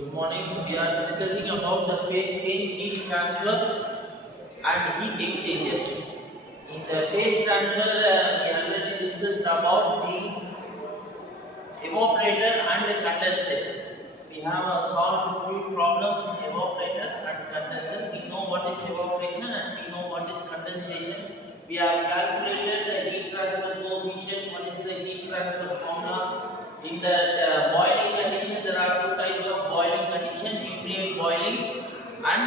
Good morning. We are discussing about the phase change, heat transfer, and heat exchanges. In the phase transfer, we already discussed about the evaporator and the condenser. We have solved few problems in evaporator and condenser. We know what is evaporation and we know what is condensation. We have calculated the heat transfer coefficient. What is the heat transfer formula? In the boiling condition, there are two types of boiling condition: nuclear boiling and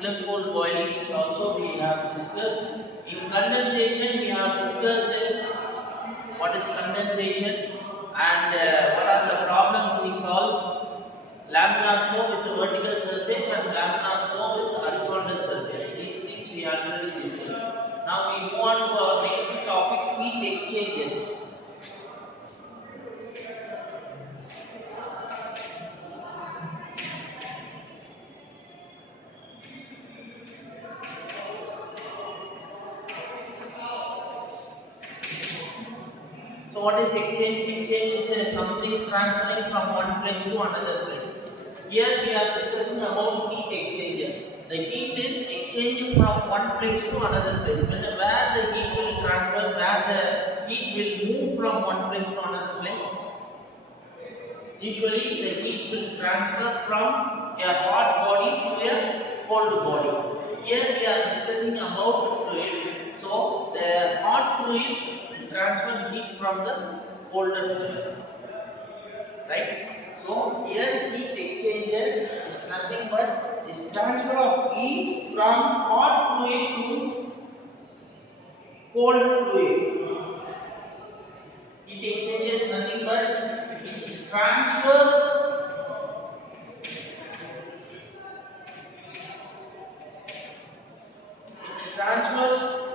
flame cold boiling. Is also we have discussed. In condensation, we have discussed what is condensation and what are the problems we solve. Laminar flow with the vertical surface and laminar flow with the horizontal surface. These things we already discussed. Now we move on to our next topic, heat exchanges. So what is exchange? Exchange is something transferring from one place to another place. Here we are discussing about heat exchanger. The heat is exchanging from one place to another place. Where the heat will transfer, where the heat will move from one place to another place. Usually the heat will transfer from a hot body to a cold body. Here we are discussing about fluid. So the hot fluid will transfer heat from the colder fluid. Right? So here heat exchanger is nothing but is transfer of heat from hot fluid to cold fluid. Heat exchanger is nothing but it transfers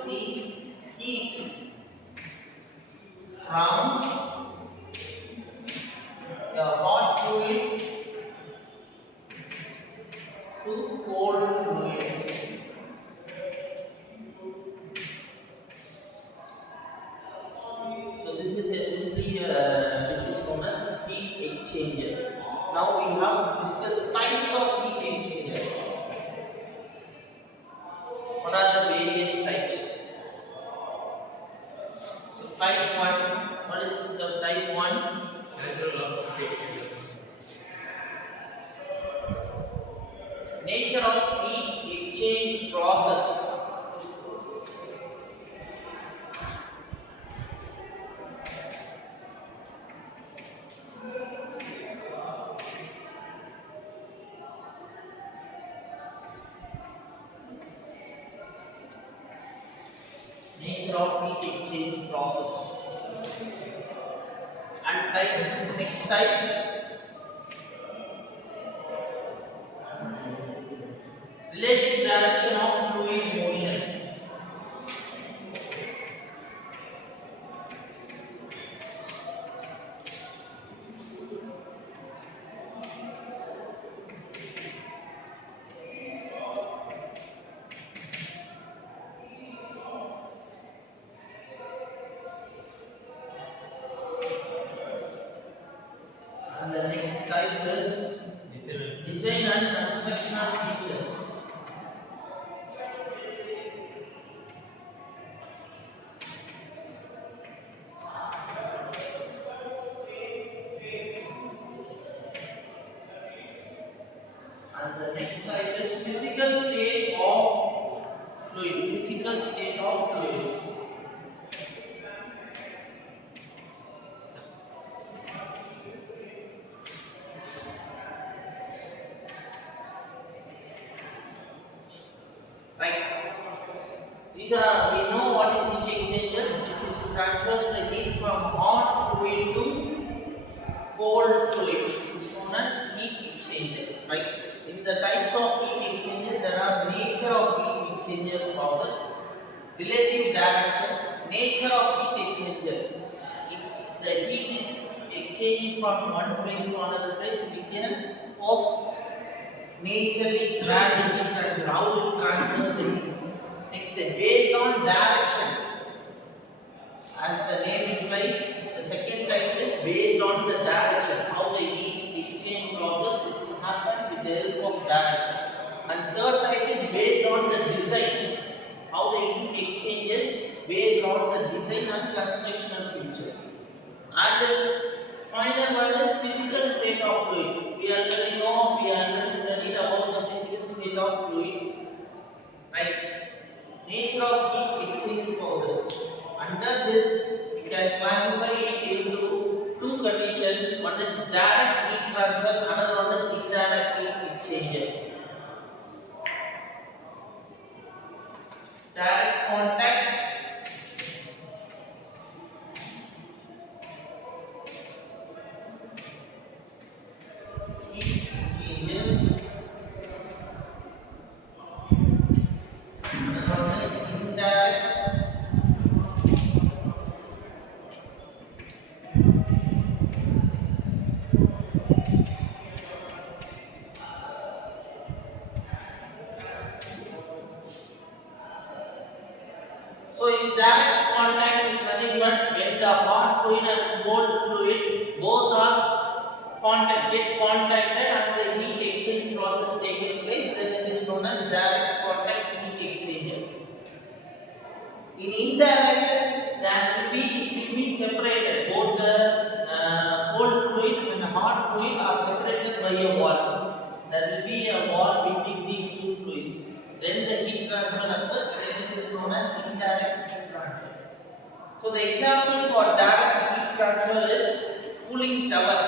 the heat from the hot fluid to cold fluid. So this is a simply which is known as heat exchanger. Now we have discussed types of heat exchanger. What are the various types? So type 1, what is the type 1? Nature of heat exchange process. Nature of heat exchange process. And type, next type, relative direction of fluid motion. And the next type is design and constructional features. And the next type is physical state of fluid. Physical state of fluid. Right. These are, we know what is heat exchanger, which is transfers the heat from hot fluid to cold fluid. It's known as heat exchanger. Right. In the types of heat exchanger, there are nature of heat exchanger process, relative direction, nature of heat exchanger. The heat is exchanging from one place to another place with the help of naturally where the heat transfer, how it transfers the heat. Next, based on direction, as the name implies, the second type is based on the direction, how the heat exchange process is design and constructional features. And final one is physical state of fluid. We already studied about the physical state of fluids, right? Nature of heat exchange process. Under this, we can classify it into two conditions. One is direct heat transfer, another one is indirect heat exchanger. Direct contact heat exchanger, another one is indirect. So in direct contact is nothing but when the hot fluid and cold fluid both are contacted and the heat exchange process taking place, then it is known as direct contact heat exchanger. In indirect, it will be separated. Both the cold fluid and hot fluid are separated by a wall. There will be a wall between these two fluids. Then the heat transfer occurs. Then it is known as indirect heat transfer. So the example for direct heat transfer is cooling tower.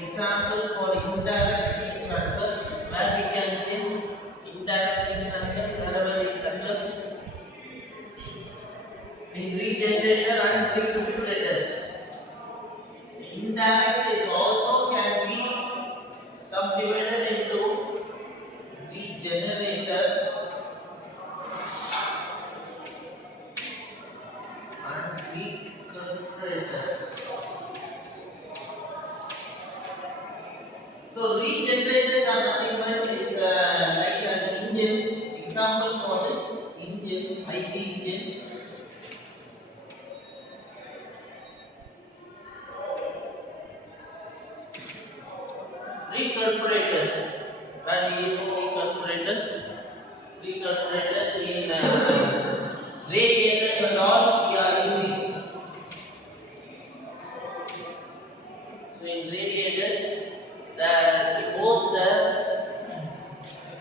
Example for indirect heat transfer, where we can say indirect heat transfer wherever it occurs in regenerator and refrigerators. Indirect is also can be subdivided into regenerator and refrigerators. So regenerators are nothing but it's like an engine. Example for this engine, IC engine. Recuperators. Where we use recuperators in radiators and all we are using. So in radiators, both the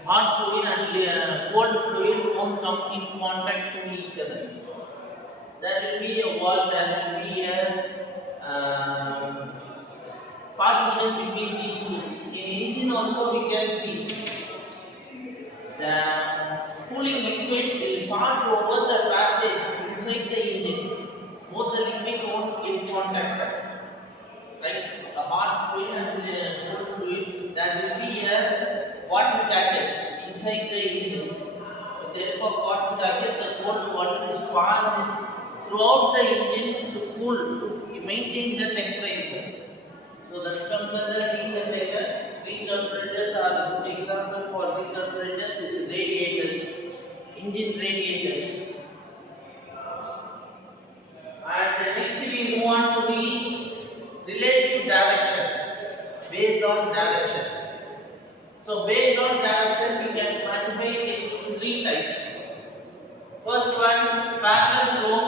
hot fluid and cold fluid won't come in contact to each other. There will be a wall, there will be a partition between these two. In engine also we can see the cooling liquid will pass over the passage inside the engine. Both the liquids won't get contact. Right? The hot fluid and the cold fluid, there will be a water jacket inside the engine. With the help of water jacket, the cold water is passed throughout the engine to cool, to maintain the temperature. So that comes under regenerator. Recuperators are a good example for recuperators is radiators, engine radiators. And next we move on to the relative direction, based on direction. So based on direction we can classify it into three types. First one, parallel flow.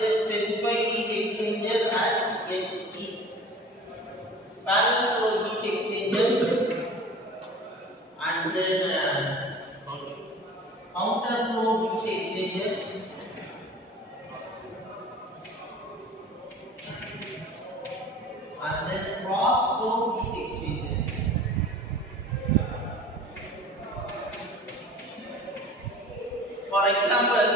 Just specify heat exchanger as HE. Parallel flow heat exchanger, and then counter flow heat exchanger, and then cross flow heat exchanger. For example,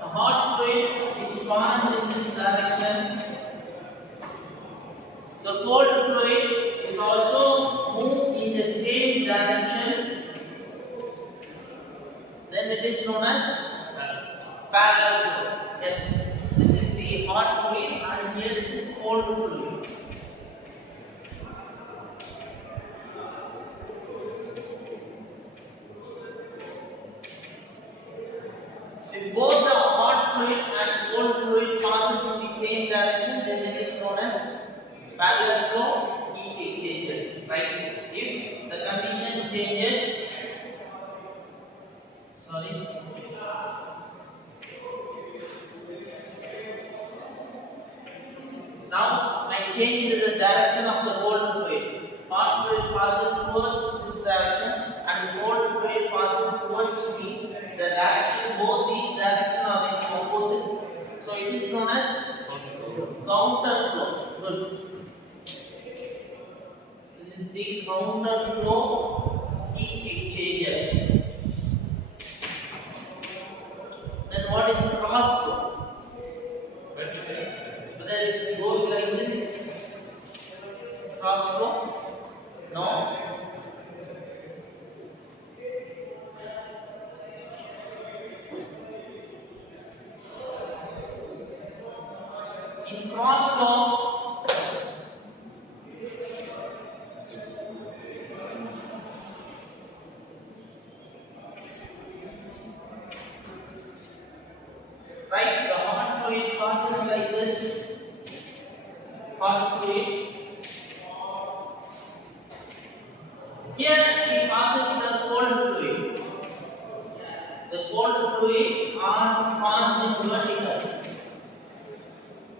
a hot fluid is passed in this direction. The cold fluid is also moved in the same direction. Then it is known as parallel flow. Yes, this is the hot fluid and here it is cold fluid. If both the hot fluid and cold fluid passes in the same direction, then it is known as parallel flow heat exchanger. Right? If the condition changes, sorry. Now I change the direction of the cold fluid. Hot fluid passes towards this direction and cold fluid passes towards me. The direction, both these directions are in opposite. So it is known as counter flow. Good. This is the counter flow heat exchanger. Then what is cross flow? Whether it goes like this, cross flow? No. In cross flow, right, the hot fluid passes like this, hot fluid. Here it passes the cold fluid. The cold fluid are passed in vertical.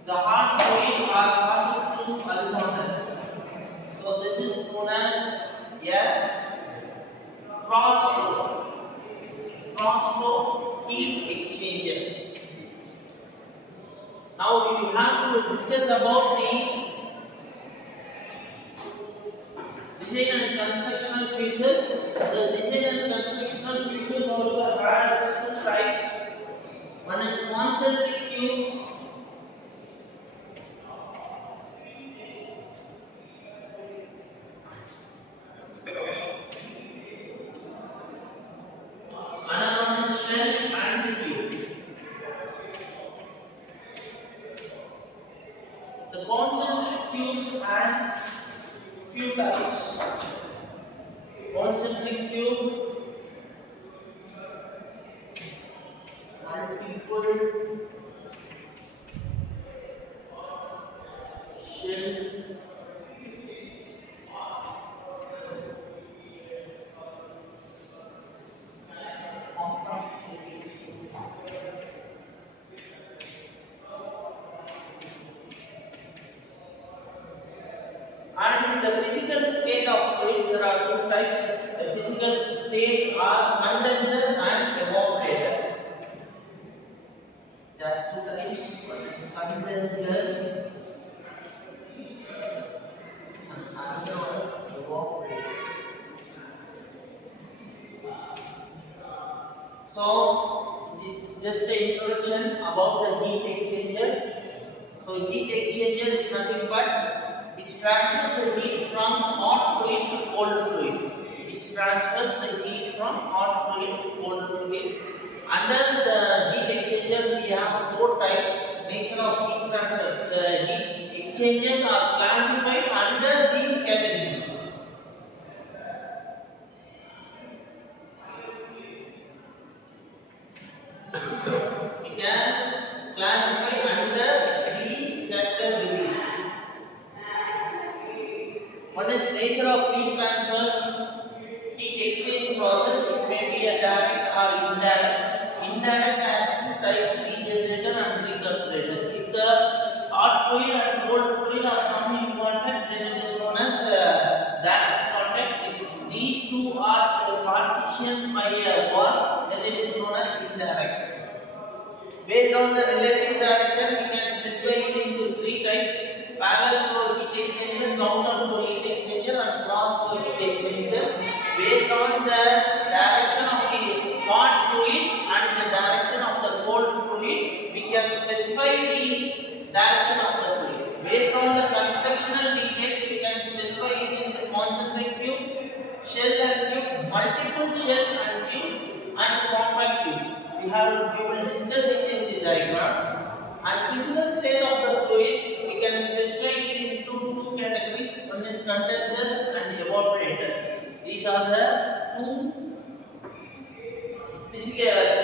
The hot fluid are passing through horizontal. So this is known as a cross flow. Cross flow heat exchanger. Now we have to discuss about the design and constructional features. The design and constructional features also have two types. One is concentric tubes. Another one is shell and tube. The concentric tubes has few types. Concentric tube, multiple shell, and the physical state of fluid, there are two types. The physical state are condenser and evaporator. There's two types. One is condenser and another one is evaporator. So it's just an introduction about the heat exchanger. So heat exchanger is nothing but it transfers the heat from hot fluid to cold fluid. It transfers the heat from hot fluid to cold fluid. Under the heat exchanger, we have four types. Nature of heat transfer. The heat exchangers are classified under these categories. We can classify under these categories. One is nature of heat transfer, heat exchange process. It may be a direct or indirect. Indirect has two types: regenerator and recirculator. If the hot fluid and cold fluid are coming in contact, then it is known as direct contact. If these two are partitioned by a wall, then it is known as indirect. Based on the relative direction, we can specify it into three types: parallel flow heat exchanger, counter flow heat exchanger, and cross flow heat exchanger. Based on the direction of the hot fluid and the direction of the cold fluid, we can specify the direction of the fluid. Based on the constructional details, we can specify it into concentric tube, shell and tube, multiple shell and tube, and compact tubes. We we will discuss it in the diagram. And physical state of the fluid, we can specify it into two categories. One is condenser and evaporator. These are the two physical